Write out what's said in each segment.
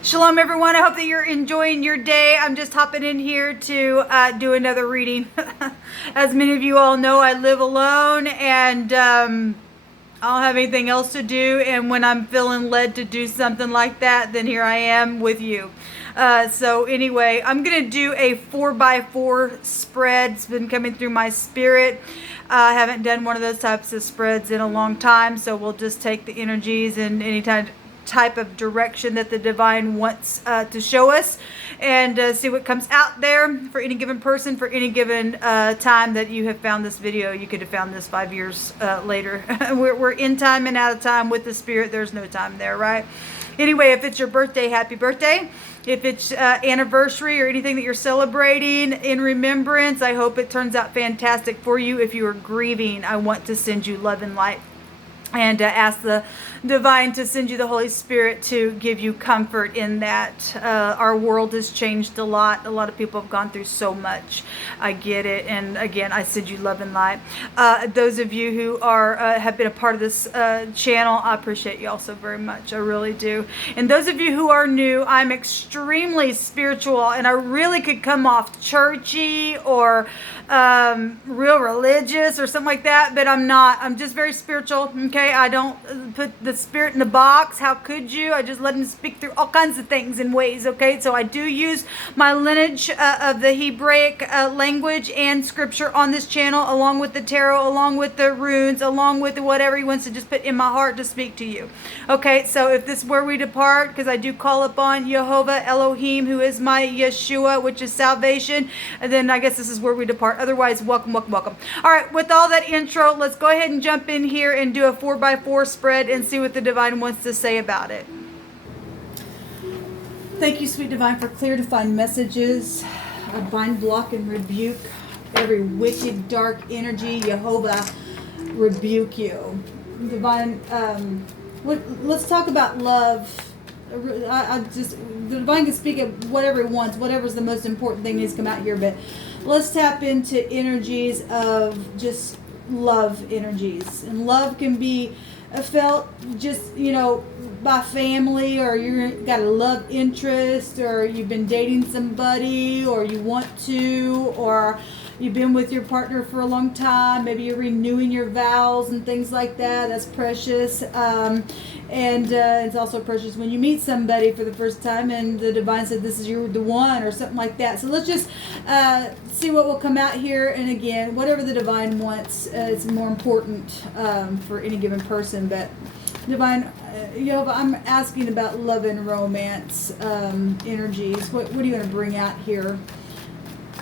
Shalom, everyone. I hope that you're enjoying your day. I'm just hopping in here to do another reading. As many of you all know, I live alone and I don't have anything else to do. And when I'm feeling led to do something like that, then here I am with you. So anyway, I'm going to do a 4x4 spread. It's been coming through my spirit. I haven't done one of those types of spreads in a long time. So we'll just take the energies and any type of direction that the divine wants to show us and see what comes out there for any given person, for any given time that you have found this video. You could have found this 5 years later. We're in time and out of time with the spirit. There's no time there, right? Anyway, if it's your birthday, happy birthday. If it's anniversary or anything that you're celebrating in remembrance, I hope it turns out fantastic for you. If you are grieving, I want to send you love and light and ask the divine to send you the Holy Spirit to give you comfort in that. Our world has changed a lot. A lot of people have gone through so much. I get it. And again, I send you love and light. Those of you who are have been a part of this channel, I appreciate you all so very much. I really do. And those of you who are new, I'm extremely spiritual and I really could come off churchy or real religious or something like that, but I'm not. I'm just very spiritual. Okay, I don't put the spirit in the box. How could you? I just let him speak through all kinds of things and ways. Okay, so I do use my lineage of the Hebraic language and scripture on this channel, along with the tarot, along with the runes, along with whatever he wants to just put in my heart to speak to you. Okay, so if this is where we depart, because I do call upon Jehovah Elohim, who is my Yeshua, which is salvation, and then I guess this is where we depart. Otherwise, welcome, welcome, welcome. All right, with all that intro, let's go ahead and jump in here and do a 4x4 spread and see what the divine wants to say about it. Thank you, sweet divine, for clear, defined messages. I bind, block, and rebuke every wicked, dark energy. Jehovah, rebuke you. Divine, let's talk about love. The divine can speak of whatever he wants, whatever's the most important thing needs to come out here, but let's tap into energies of just love energies. And love can be felt just, by family, or you got a love interest, or you've been dating somebody, or you want to, or you've been with your partner for a long time. Maybe you're renewing your vows and things like that. That's precious. And it's also precious when you meet somebody for the first time and the divine said, this is the one, or something like that. So let's just see what will come out here. And again, whatever the divine wants, it's more important for any given person. But divine, Jehovah, I'm asking about love and romance energies. What are you going to bring out here?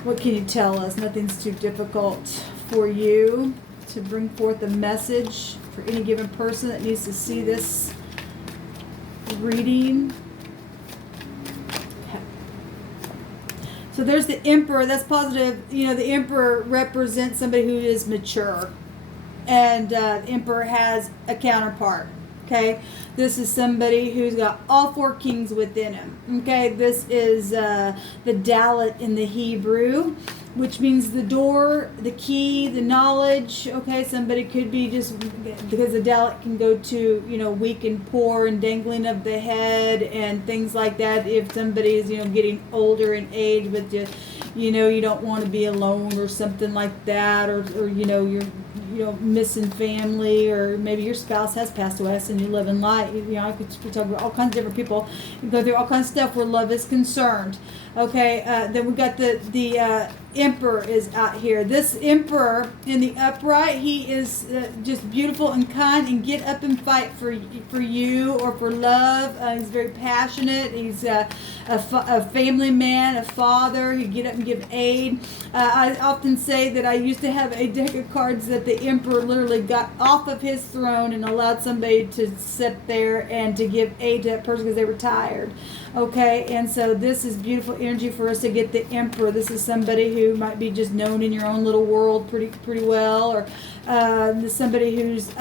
What can you tell us? Nothing's too difficult for you to bring forth a message for any given person that needs to see this reading. Okay. So there's the Emperor. That's positive. The Emperor represents somebody who is mature. And the Emperor has a counterpart. Okay, this is somebody who's got all four kings within him. Okay, this is the Dalet in the Hebrew, which means the door, the key, the knowledge. Okay, somebody could be just, because the Dalet can go to, weak and poor and dangling of the head and things like that. If somebody is, getting older in age, but you don't want to be alone or something like that, or you're missing family, or maybe your spouse has passed away and you live in light. I could talk about all kinds of different people. You go through all kinds of stuff where love is concerned. Okay, then we got the Emperor is out here. This Emperor in the upright, he is just beautiful and kind and get up and fight for you or for love. He's very passionate. He's a family man, a father. He get up and give aid. I often say that I used to have a deck of cards that the Emperor literally got off of his throne and allowed somebody to sit there and to give aid to that person because they were tired. Okay, and so this is beautiful energy for us to get the Emperor. This is somebody who might be just known in your own little world pretty well, or somebody who's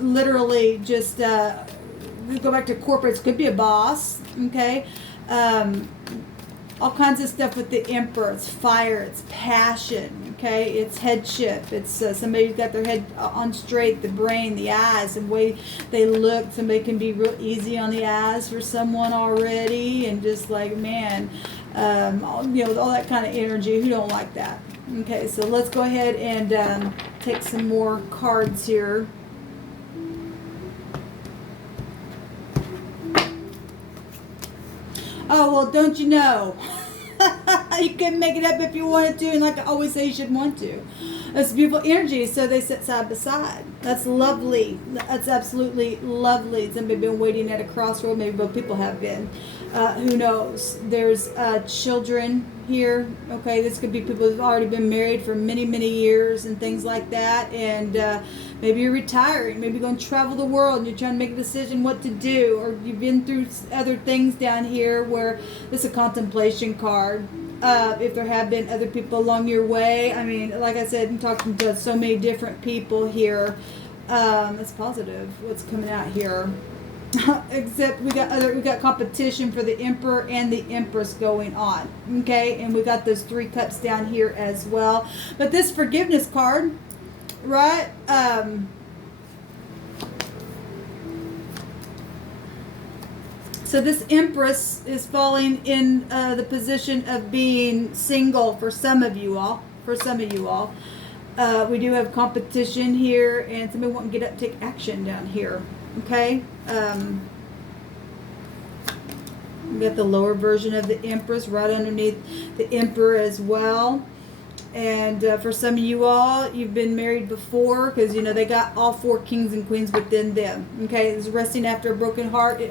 literally just go back to corporates. Could be a boss. Okay, all kinds of stuff with the Emperor. It's fire. It's passion. Okay, it's headship. It's somebody who's got their head on straight, the brain, the eyes, the way they look. Somebody can be real easy on the eyes for someone already, and just like, man, all that kind of energy. Who don't like that? Okay, so let's go ahead and take some more cards here. Oh, well, don't you know? You can make it up if you wanted to, and like I always say, you should want to. It's beautiful energy, so they sit side by side. That's lovely. That's absolutely lovely. Somebody been waiting at a crossroad. Maybe both people have been. Who knows? There's children here. Okay, this could be people who've already been married for many, many years and things like that. And maybe you're retiring. Maybe you're going to travel the world and you're trying to make a decision what to do. Or you've been through other things down here where this is a contemplation card. If there have been other people along your way. I mean, like I said, I'm talking to so many different people here. It's positive what's coming out here. Except we got competition for the Emperor and the Empress going on. Okay, and we got those 3 cups down here as well. But this forgiveness card, right? So this Empress is falling in the position of being single for some of you all. We do have competition here, and somebody won't get up and take action down here. Okay. We got the lower version of the Empress right underneath the Emperor as well. And for some of you all, you've been married before, because they got all 4 kings and queens within them. Okay, it's resting after a broken heart.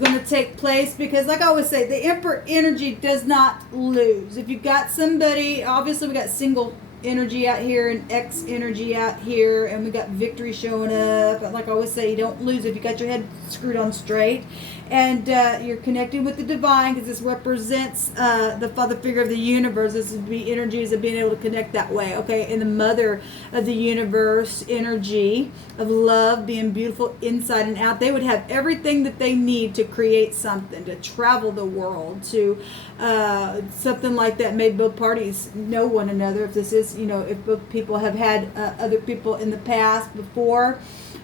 Going to take place, because like I always say, the Emperor energy does not lose. If you've got somebody, obviously we got single energy out here and X energy out here, and we got victory showing up. But like I always say, you don't lose if you got your head screwed on straight, and you're connecting with the divine, because this represents the father figure of the universe. This would be energies of being able to connect that way. Okay, and the mother of the universe energy of love, being beautiful inside and out. They would have everything that they need to create something, to travel the world, to something like that. Made both parties know one another. If this is, if both people have had other people in the past before,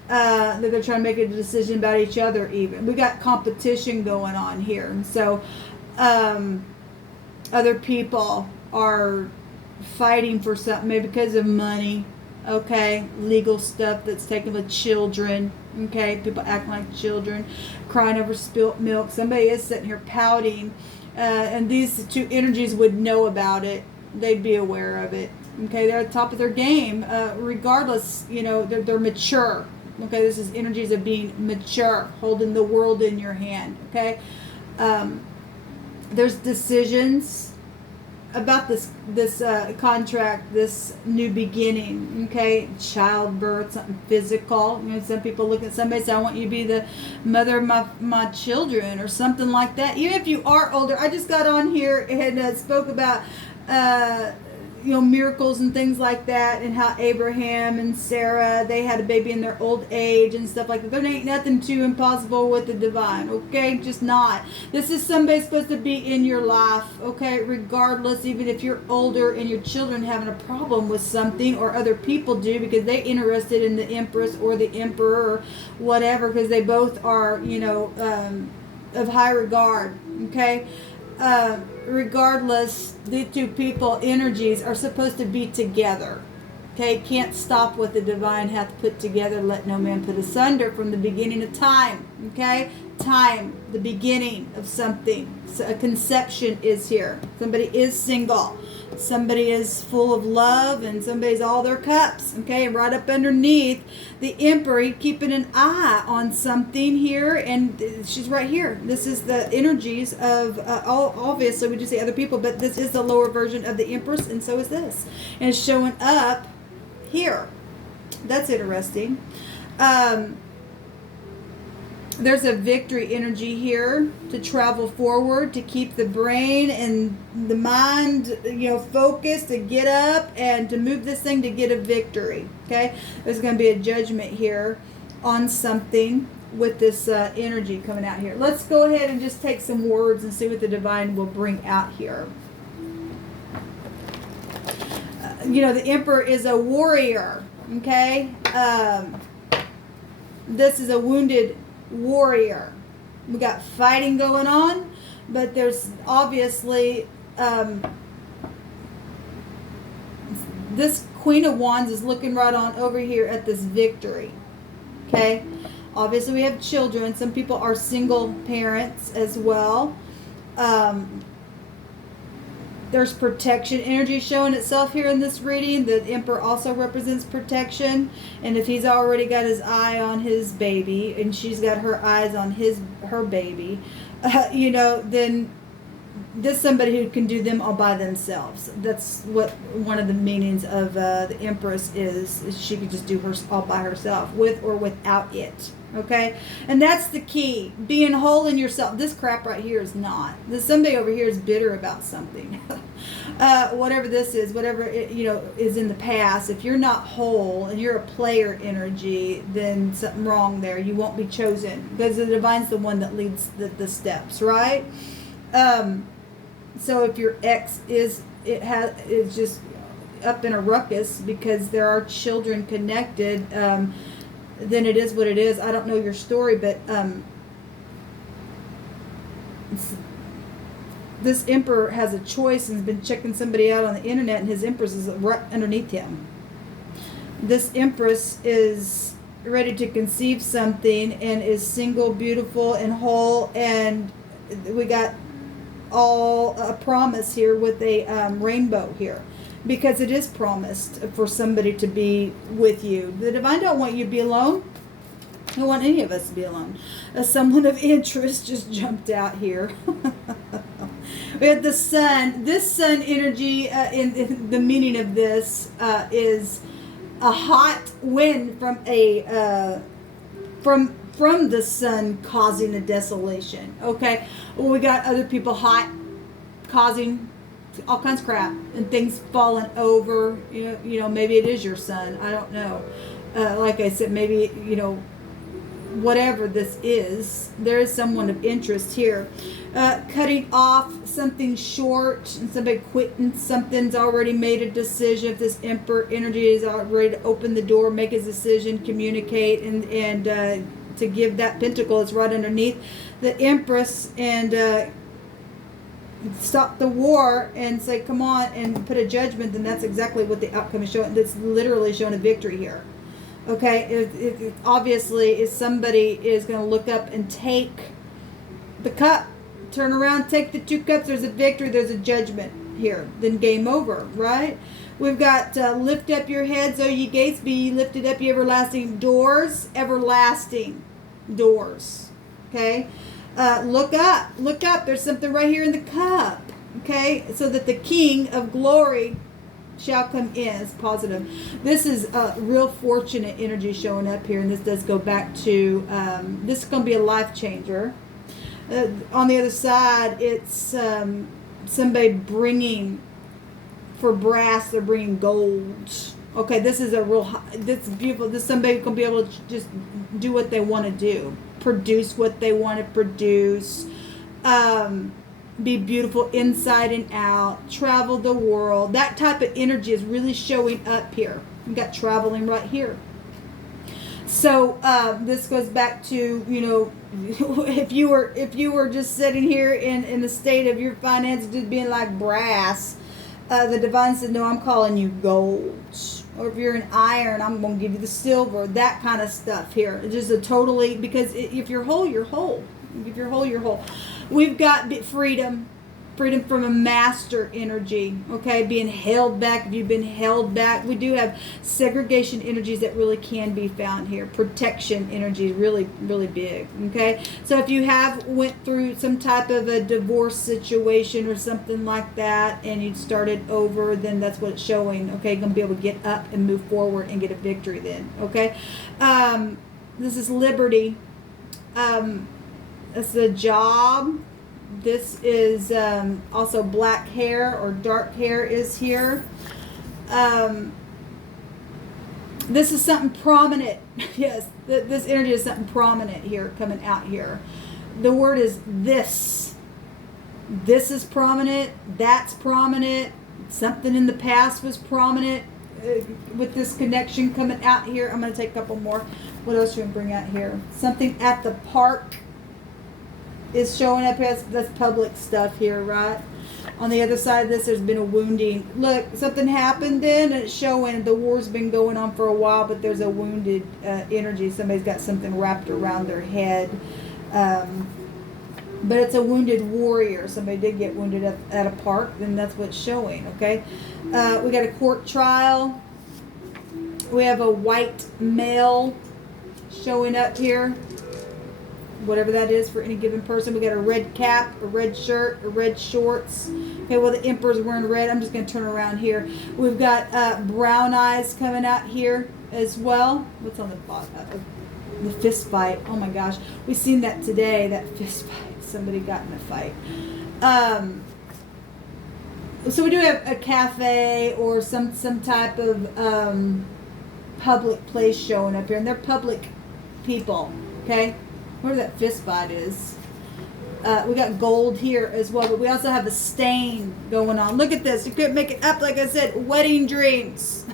that they're trying to make a decision about each other even. We got competition going on here. So other people are fighting for something, maybe because of money. Okay, legal stuff that's taken with children. Okay, people acting like children, crying over spilt milk. Somebody is sitting here pouting, and these 2 energies would know about it. They'd be aware of it. Okay, they're at the top of their game. Regardless, they're mature. Okay, this is energies of being mature, holding the world in your hand. Okay, there's decisions about this contract, this new beginning. Okay, childbirth, something physical. Some people look at somebody and say, I want you to be the mother of my children, or something like that. Even if you are older, I just got on here and spoke about miracles and things like that, and how Abraham and Sarah, they had a baby in their old age and stuff like that. There ain't nothing too impossible with the divine. Okay, just not. This is somebody supposed to be in your life. Okay, regardless, even if you're older and your children having a problem with something, or other people do because they're interested in the Empress or the Emperor or whatever, because they both are of high regard. Okay, regardless, the 2 people energies are supposed to be together. Okay, can't stop what the divine hath put together, let no man put asunder, from the beginning of time. Okay, time, the beginning of something. So a conception is here. Somebody is single, somebody is full of love, and somebody's all their cups. Okay, right up underneath the Emperor, keeping an eye on something here, and she's right here. This is the energies of obviously we just say other people, but this is the lower version of the Empress, and so is this, and it's showing up here. That's interesting. There's a victory energy here to travel forward, to keep the brain and the mind, focused, to get up and to move this thing to get a victory. Okay, there's going to be a judgment here on something with this energy coming out here. Let's go ahead and just take some words and see what the divine will bring out here. you know, the Emperor is a warrior, okay? This is a wounded warrior. We got fighting going on, but there's obviously, this Queen of Wands is looking right on over here at this victory, okay? Obviously, we have children. Some people are single parents as well. There's protection energy showing itself here in this reading. The Emperor also represents protection. And if he's already got his eye on his baby and she's got her eyes on her baby, you know, then this is somebody who can do them all by themselves. That's what one of the meanings of the Empress is she could just do hers all by herself, with or without it. Okay, and that's the key, being whole in yourself. This crap right here is not. This somebody over here is bitter about something. Whatever this is, whatever it, you know, is in the past. If you're not whole and you're a player energy, then something wrong there. You won't be chosen because the Divine's the one that leads the steps, right? So if your ex is just up in a ruckus because there are children connected, then it is what it is. I don't know your story, but this Emperor has a choice and has been checking somebody out on the internet, and his Empress is right underneath him. This Empress is ready to conceive something and is single, beautiful, and whole, and we got all a promise here with a rainbow here, because it is promised for somebody to be with you. The Divine don't want you to be alone. They don't want any of us to be alone. Someone of interest just jumped out here. We have the Sun. This Sun energy, in the meaning of this, is a hot wind from a from the Sun causing a desolation. Okay, well, we got other people hot causing all kinds of crap and things falling over. You know, maybe it is your son. I don't know. Like I said, maybe, you know, whatever this is, there is someone of interest here. Cutting off something short and somebody quitting something's already made a decision. If this Emperor energy is ready to open the door, make his decision, communicate, and to give that pentacle is right underneath the Empress, and stop the war and say, come on, and put a judgment, then that's exactly what the outcome is showing. That's literally showing a victory here. Okay, it obviously, if somebody is going to look up and take the cup, turn around, take the 2 cups, there's a victory, there's a judgment here, then game over, right? We've got lift up your heads, O ye gates, be ye lifted up, ye everlasting doors, everlasting doors. Okay, look up, there's something right here in the cup. Okay, so that the King of Glory shall come in. It's positive. This is a real fortunate energy showing up here, and this does go back to this is going to be a life changer. On the other side, it's somebody bringing, for brass, they're bringing gold. Okay, this is a real, this is beautiful. This is somebody who's going to be able to just do what they want to do, produce what they want to produce, be beautiful inside and out, travel the world. That type of energy is really showing up here. We got traveling right here. So this goes back to, you know, if you were just sitting here in the state of your finances just being like brass, the Divine said, no, I'm calling you gold. Or if you're an iron, I'm going to give you the silver. That kind of stuff here. It's just a totally, because if you're whole, you're whole. If you're whole, you're whole. We've got freedom from a master energy, okay, being held back. If you've been held back, we do have segregation energies that really can be found here. Protection energy is really, really big, okay. So if you have went through some type of a divorce situation or something like that, and you started over, then that's what it's showing. Okay, you're gonna be able to get up and move forward and get a victory then. Okay, this is liberty. It's a job. This is also black hair or dark hair is here. This is something prominent. Yes, this energy is something prominent here, coming out here. The word is this. This is prominent. That's prominent. Something in the past was prominent with this connection coming out here. I'm going to take a couple more. What else should we bring out here? Something at the park is showing up as that's public stuff here, right? On the other side of this, there's been a wounding. Look, something happened then, and it's showing the war's been going on for a while, but there's a wounded energy. Somebody's got something wrapped around their head. But it's a wounded warrior. Somebody did get wounded at a park, then that's what's showing, okay? We got a court trial. We have a white male showing up here. Whatever that is for any given person. We got a red cap, a red shirt, a red shorts. Okay, well the Emperor's wearing red. I'm just going to turn around here. We've got brown eyes coming out here as well. What's on the bottom? The fist fight. Oh my gosh. We've seen that today, that fist fight. Somebody got in a fight. So we do have a cafe or some type of public place showing up here. And they're public people, okay? Whatever that fist fight is. We got gold here as well, but we also have a stain going on. Look at this. You couldn't make it up, like I said. Wedding dreams.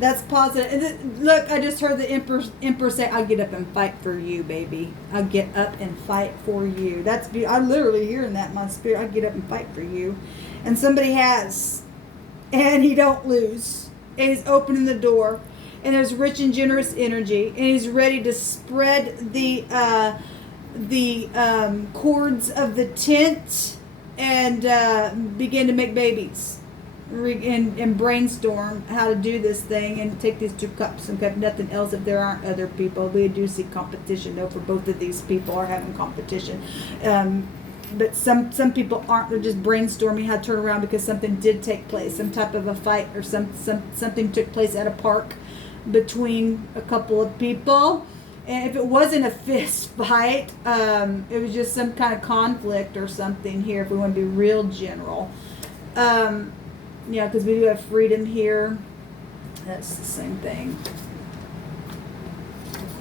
That's positive. And look, I just heard the Emperor say, I'll get up and fight for you, baby. I'll get up and fight for you. That's beautiful. I'm literally hearing that in my spirit. I'll get up and fight for you. And somebody has. And he don't lose. And he's opening the door. And there's rich and generous energy, and he's ready to spread the cords of the tent and begin to make babies and brainstorm how to do this thing and take these 2 cups and got nothing else. If there aren't other people, we do see competition though. For both of these people are having competition. But some people aren't. They're just brainstorming how to turn around because something did take place, some type of a fight or something took place at a park between a couple of people. And if it wasn't a fist fight, it was just some kind of conflict or something here, if we want to be real general. Yeah, because we do have freedom here. That's the same thing.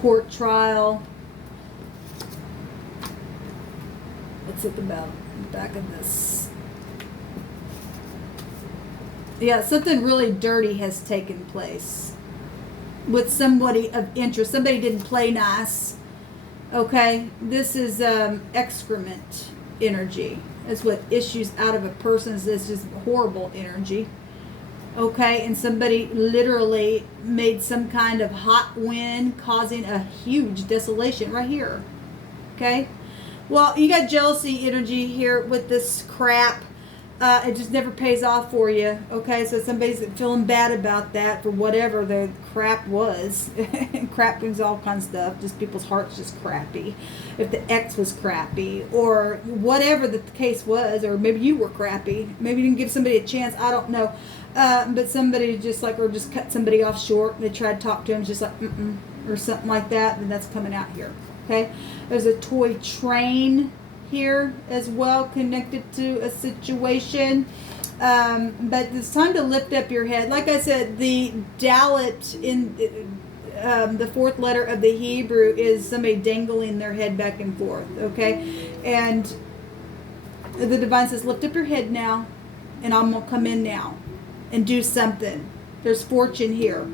Court trial. What's it about? The back of this. Yeah, something really dirty has taken place with somebody of interest. Somebody didn't play nice. Okay, this is excrement energy. That's what issues out of a person. This is horrible energy. Okay, and somebody literally made some kind of hot wind causing a huge desolation right here. Okay, well, you got jealousy energy here with this crap. It just never pays off for you. Okay, so somebody's feeling bad about that for whatever the crap was. Crap brings all kinds of stuff. Just people's hearts just crappy. If the ex was crappy or whatever the case was, or maybe you were crappy. Maybe you didn't give somebody a chance. I don't know. But somebody just like, or just cut somebody off short. And they tried to talk to him, just like, or something like that. And that's coming out here. Okay, there's a toy train here as well, connected to a situation. But it's time to lift up your head. Like I said, the dalet in the 4th letter of the Hebrew is somebody dangling their head back and forth. Okay, and the divine says, lift up your head now, and I'm gonna come in now and do something. There's fortune here.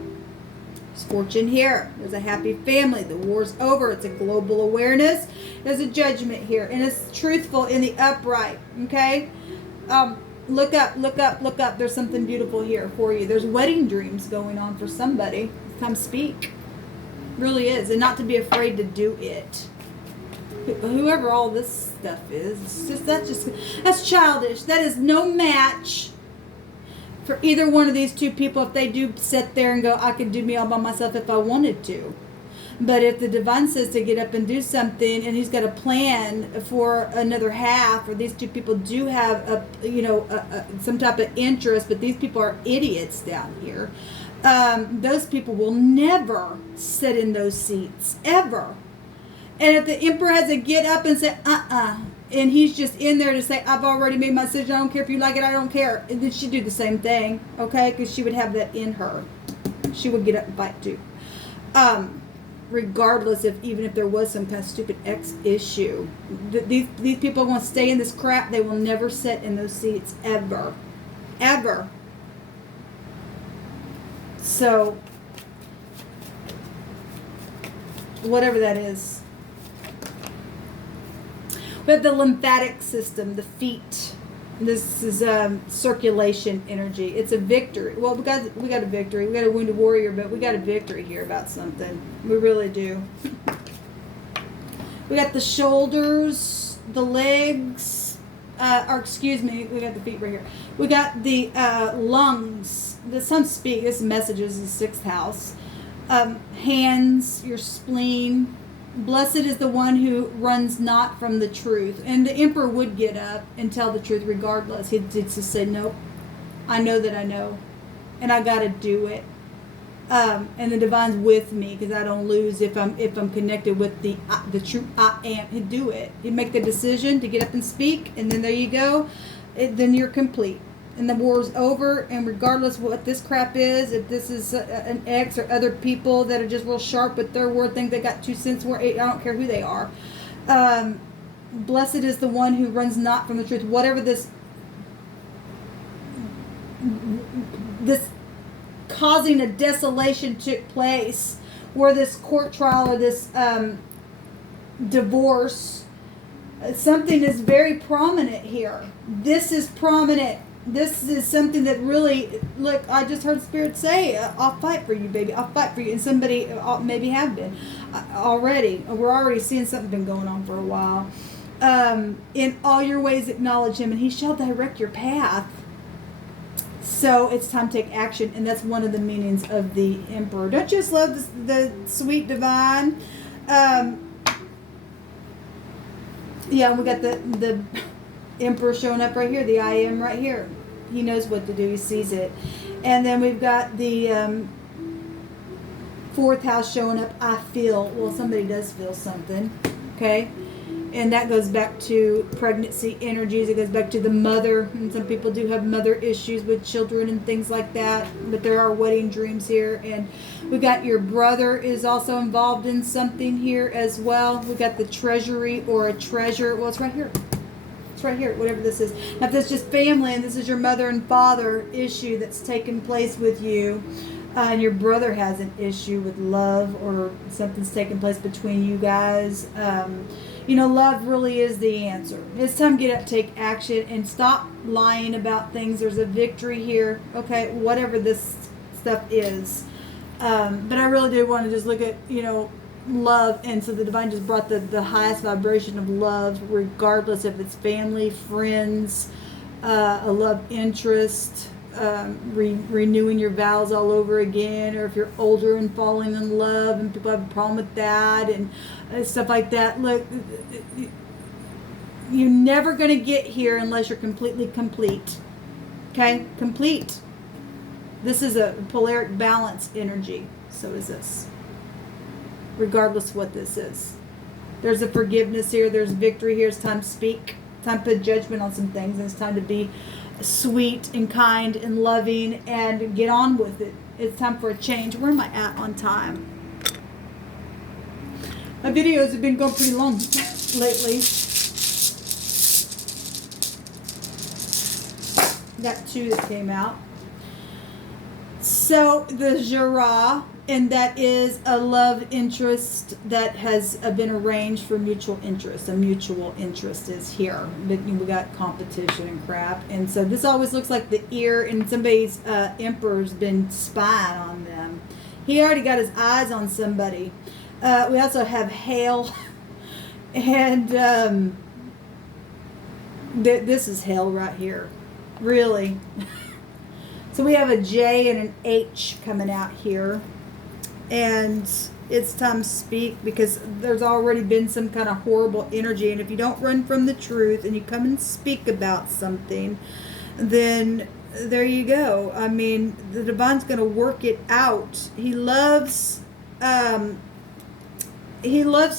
Fortune here. There's a happy family. The war's over. It's a global awareness. There's a judgment here. And it's truthful in the upright. Okay? Look up, look up, look up. There's something beautiful here for you. There's wedding dreams going on for somebody. Come speak. Really is. And not to be afraid to do it. Whoever all this stuff is, that's childish. That is no match for either one of these 2 people if they do sit there and go, I could do me all by myself if I wanted to. But if the divine says to get up and do something, and he's got a plan for another half, or these 2 people do have some type of interest, but these people are idiots down here. Those people will never sit in those seats ever. And if the Emperor has to get up and say, and he's just in there to say, I've already made my decision, I don't care if you like it, I don't care. And then she'd do the same thing, okay? Because she would have that in her. She would get up and fight too. regardless even if there was some kind of stupid X issue. These people want to stay in this crap. They will never sit in those seats ever. Ever. So, whatever that is. We have the lymphatic system, the feet. This is circulation energy. It's a victory. Well, we got a victory. We got a wounded warrior, but we got a victory here about something. We really do. We got the shoulders, the legs, or excuse me, we got the feet right here. We got the lungs. Some speak. This message is the 6th house. Hands, your spleen. Blessed is the one who runs not from the truth. And the emperor would get up and tell the truth regardless. He'd just say, nope, I know that I know, and I got to do it. And the divine's with me because I don't lose if I'm connected with the true I am. He'd do it. He'd make the decision to get up and speak, and then there you go. Then you're complete. And the war's over, and regardless of what this crap is, if this is an ex or other people that are just real sharp with their word, think they got 2 cents worth, I don't care who they are. Blessed is the one who runs not from the truth. Whatever this causing a desolation took place, where this court trial or this divorce, something is very prominent here. This is prominent. This is something that really, look, I just heard Spirit say, I'll fight for you, baby. I'll fight for you. And somebody maybe have been already. We're already seeing something been going on for a while. In all your ways acknowledge him, and he shall direct your path. So it's time to take action, and that's one of the meanings of the emperor. Don't you just love the sweet divine? Yeah, we got the emperor showing up right here, the I am right here. He knows what to do. He sees it. And then we've got the 4th house showing up. I feel. Well, somebody does feel something. Okay? And that goes back to pregnancy energies. It goes back to the mother. And some people do have mother issues with children and things like that. But there are wedding dreams here. And we got your brother is also involved in something here as well. We got the treasury or a treasure. Well, it's right here. It's right here, whatever this is. Now, if this is just family and this is your mother and father issue that's taken place with you, and your brother has an issue with love or something's taking place between you guys, love really is the answer. It's time to get up, take action, and stop lying about things. There's a victory here. Okay, whatever this stuff is. But I really do want to just look at, love, and so the divine just brought the highest vibration of love, regardless if it's family, friends, a love interest, renewing your vows all over again, or if you're older and falling in love and people have a problem with that and stuff like that. Look, you're never going to get here unless you're completely complete. Okay? Complete. This is a polaric balance energy. So is this. Regardless of what this is. There's a forgiveness here. There's victory here. It's time to speak. Time to put judgment on some things. And it's time to be sweet and kind and loving and get on with it. It's time for a change. Where am I at on time? My videos have been going pretty long lately. Got 2 that came out. So the Jara, and that is a love interest that has been arranged for mutual interest. A mutual interest is here. But we got competition and crap. And so this always looks like the ear, and somebody's emperor's been spying on them. He already got his eyes on somebody. We also have hail. And this is hell right here. Really. So we have a J and an H coming out here. And it's time to speak, because there's already been some kind of horrible energy. And if you don't run from the truth and you come and speak about something, then there you go. I mean, the divine's going to work it out. He loves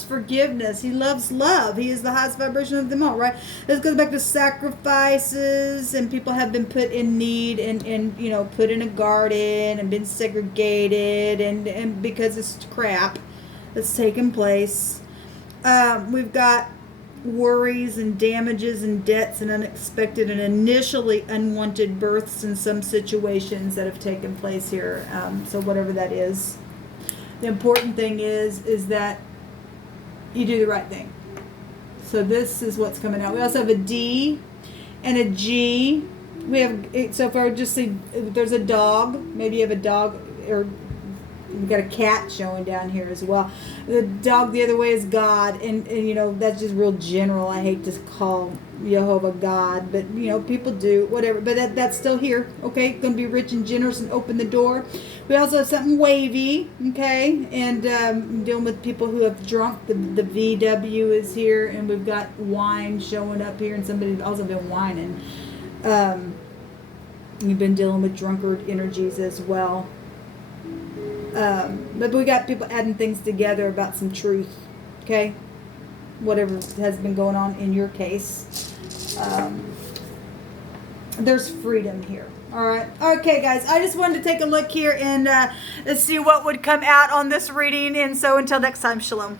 forgiveness. He loves love. He is the highest vibration of them all, right? This goes back to sacrifices, and people have been put in need and put in a garden and been segregated and because it's crap. that's taken place. We've got worries and damages and debts and unexpected and initially unwanted births in some situations that have taken place here. So whatever that is, the important thing is that you do the right thing. So this is what's coming out. We also have a D and a G. We have, so if I would just see, there's a dog, maybe you have a dog, or we've got a cat showing down here as well. The dog the other way is God, and you know, that's just real general. I hate to call Jehovah God, but you know, people do, whatever. But that's still here, okay? Going to be rich and generous and open the door. We also have something wavy, okay? And dealing with people who have drunk. The VW is here, and we've got wine showing up here, and somebody's also been whining. You've been dealing with drunkard energies as well. But we got people adding things together about some truth, okay? Whatever has been going on in your case. There's freedom here. All right. Okay, guys. I just wanted to take a look here and let's see what would come out on this reading. And so until next time, shalom.